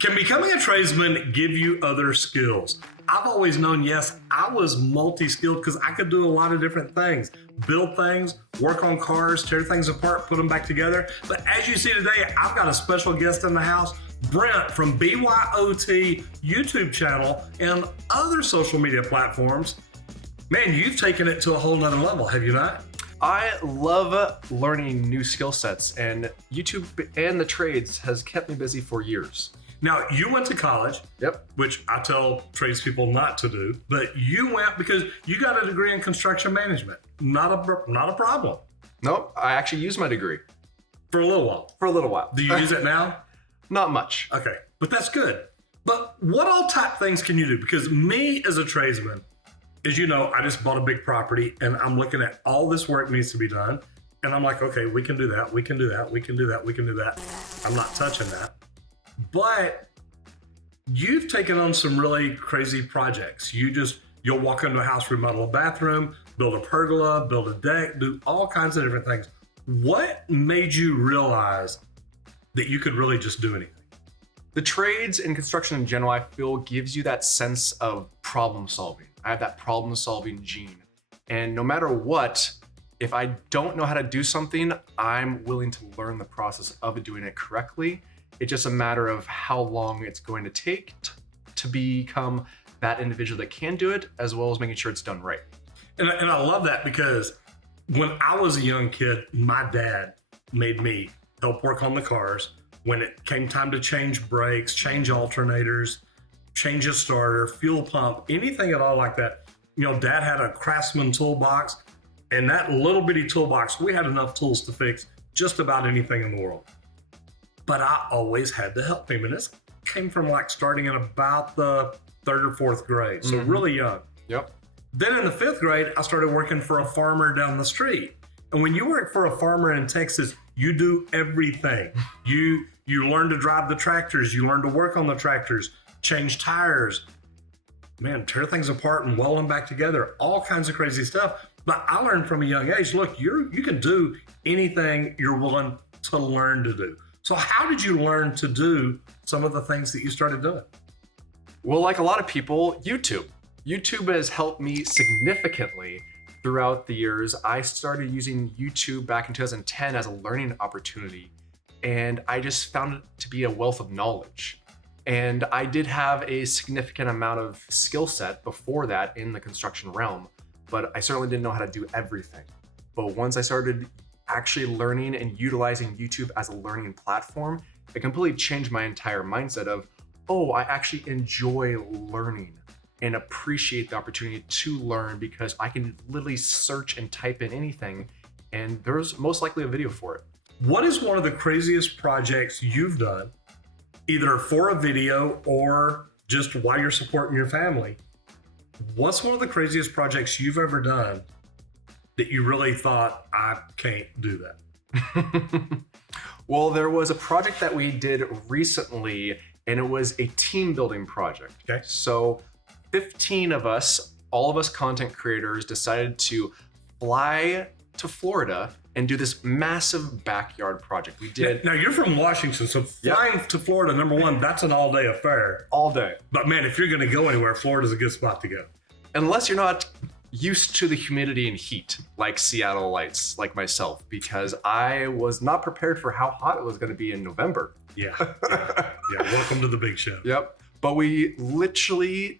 Can becoming a tradesman give you other skills? I've always known, yes, I was multi-skilled because I could do a lot of different things. Build things, work on cars, tear things apart, put them back together. But as you see today, I've got a special guest in the house, Brent from BYOT YouTube channel and other social media platforms. Man, you've taken it to a whole nother level, have you not? I love learning new skill sets, and YouTube and the trades has kept me busy for years. Now, you went to college, Yep. which I tell tradespeople not to do, but you went because you got a degree in construction management. Not a problem. Nope, I actually used my degree For a little while. for a little while. Do you use it now? Not much. Okay, but that's good. But what all type things can you do? Because me as a tradesman, as you know, I just bought a big property and I'm looking at all this work needs to be done. And I'm like, okay, we can do that. We can do that. We can do that. We can do that. I'm not touching that. But you've taken on some really crazy projects. You'll walk into a house, remodel a bathroom, build a pergola, build a deck, do all kinds of different things. What made you realize that you could really just do anything? The trades and construction in general, I feel, gives you that sense of problem solving. I have that problem solving gene. And no matter what, if I don't know how to do something, I'm willing to learn the process of doing it correctly. It's just a matter of how long it's going to take to become that individual that can do it, as well as making sure it's done right. And I love that because when I was a young kid, my dad made me help work on the cars. When it came time to change brakes, change alternators, change a starter, fuel pump, anything at all like that. You know, Dad had a Craftsman toolbox, and that little bitty toolbox, we had enough tools to fix just about anything in the world. But I always had to help him. And this came from like starting in about the 3rd or 4th grade. So really young. Yep. Then in the 5th grade, I started working for a farmer down the street. And when you work for a farmer in Texas, you do everything. You learn to drive the tractors. You learn to work on the tractors, change tires, man, tear things apart and weld them back together, all kinds of crazy stuff. But I learned from a young age, look, you can do anything you're willing to learn to do. So how did you learn to do some of the things that you started doing? Well, like a lot of people, YouTube. YouTube has helped me significantly throughout the years. I started using YouTube back in 2010 as a learning opportunity, and I just found it to be a wealth of knowledge. And I did have a significant amount of skill set before that in the construction realm, but I certainly didn't know how to do everything. But once I started actually learning and utilizing YouTube as a learning platform, it completely changed my entire mindset of, oh, I actually enjoy learning and appreciate the opportunity to learn because I can literally search and type in anything and there's most likely a video for it. What is one of the craziest projects you've done, either for a video or just while you're supporting your family? What's one of the craziest projects you've ever done that you really thought, I can't do that? Well, there was a project that we did recently, and it was a team building project. Okay. So 15 of us, all of us content creators, decided to fly to Florida and do this massive backyard project. We did Now you're from Washington, so flying to Florida, number one, that's an all-day affair. all day. But man, if you're going to go anywhere, Florida's a good spot to go. Unless you're not used to the humidity and heat like Seattleites, like myself, because I was not prepared for how hot it was going to be in November. Yeah. Welcome to the big show. Yep. But we literally,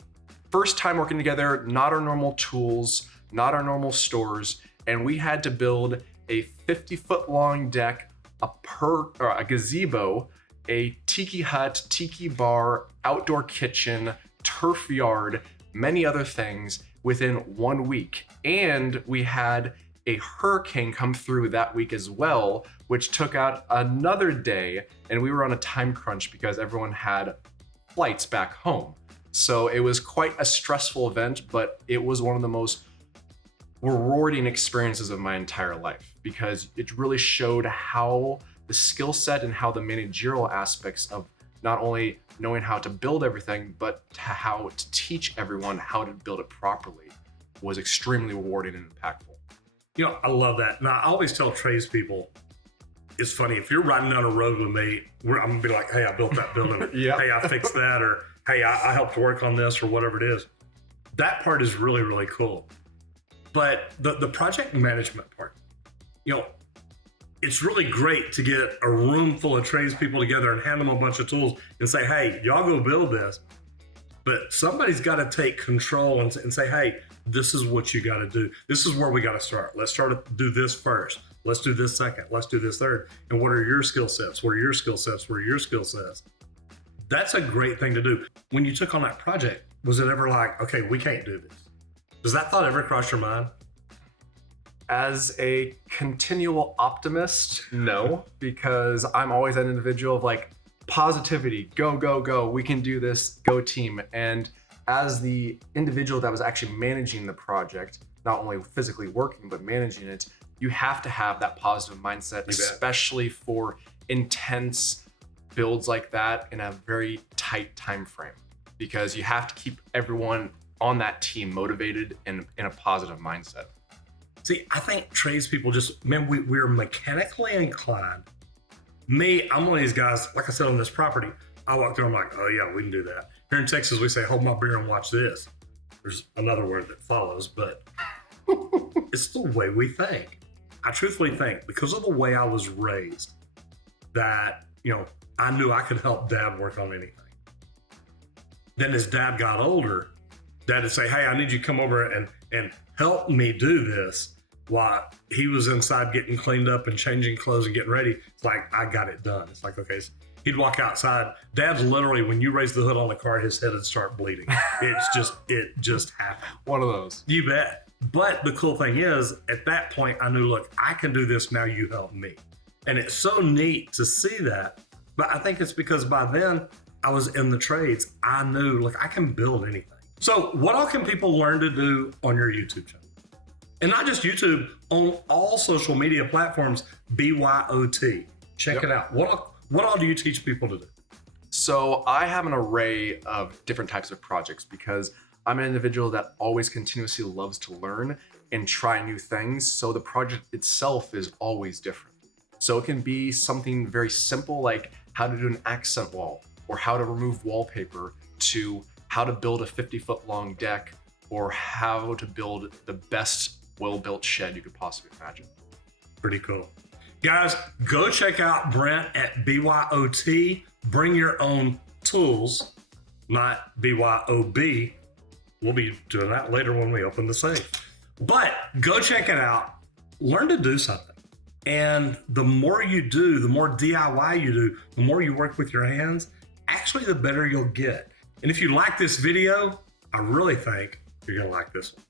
first time working together, not our normal tools, not our normal stores, and we had to build a 50-foot long deck, a gazebo, a tiki hut, tiki bar, outdoor kitchen, turf yard, many other things within 1 week. And we had a hurricane come through that week as well, which took out another day, and we were on a time crunch because everyone had flights back home. So it was quite a stressful event, but it was one of the most rewarding experiences of my entire life because it really showed how the skill set and how the managerial aspects of not only knowing how to build everything, but how to teach everyone how to build it properly was extremely rewarding and impactful. You know, I love that. Now, I always tell tradespeople, it's funny, if you're riding down a road with me, I'm gonna be like, hey, I built that building. Yeah. Hey, I fixed that, or hey, I helped work on this, or whatever it is. That part is really, really cool. But the project management part, you know, it's really great to get a room full of tradespeople together and hand them a bunch of tools and say, hey, y'all go build this. But somebody's got to take control and say, hey, this is what you got to do. This is where we got to start. Let's start to do this first. Let's do this second. Let's do this third. And what are your skill sets? What are your skill sets? What are your skill sets? That's a great thing to do. When you took on that project, was it ever like, okay, we can't do this? Does that thought ever cross your mind? As a continual optimist, no, because I'm always an individual of like positivity, go, go, go, we can do this, go team. And as the individual that was actually managing the project, not only physically working, but managing it, you have to have that positive mindset, especially for intense builds like that in a very tight time frame, because you have to keep everyone on that team motivated and in a positive mindset. See, I think tradespeople just, man, we're mechanically inclined. Me, I'm one of these guys, like I said, on this property, I walk through, I'm like, oh yeah, we can do that. Here in Texas, we say, hold my beer and watch this. There's another word that follows, but it's the way we think. I truthfully think, because of the way I was raised, that, you know, I knew I could help Dad work on anything. Then as Dad got older, Dad would say, hey, I need you to come over and help me do this, while he was inside getting cleaned up and changing clothes and getting ready. It's like, I got it done. It's like, okay. So he'd walk outside. Dad's literally, when you raise the hood on the car, his head would start bleeding. It just happened. One of those. You bet. But the cool thing is, at that point, I knew, look, I can do this now, you help me. And it's so neat to see that. But I think it's because by then I was in the trades. I knew, look, I can build anything. So what all can people learn to do on your YouTube channel? And not just YouTube, on all social media platforms, BYOT. Check it out. What all do you teach people to do? So I have an array of different types of projects because I'm an individual that always continuously loves to learn and try new things. So the project itself is always different. So it can be something very simple like how to do an accent wall or how to remove wallpaper, to how to build a 50-foot long deck, or how to build the best well-built shed you could possibly imagine. Pretty cool. Guys, go check out Brent at BYOT. Bring your own tools, not BYOB. We'll be doing that later when we open the safe. But go check it out. Learn to do something. And the more you do, the more DIY you do, the more you work with your hands, actually the better you'll get. And if you like this video, I really think you're going to like this one.